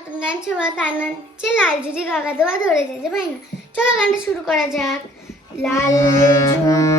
নতুন গান শোনা, তার নাম হচ্ছে লাল ঝুড়ি কাকা দেওয়া ধরে যেতে পারি না। চলো গানটা শুরু করা যাক। লাল ঝুড়ি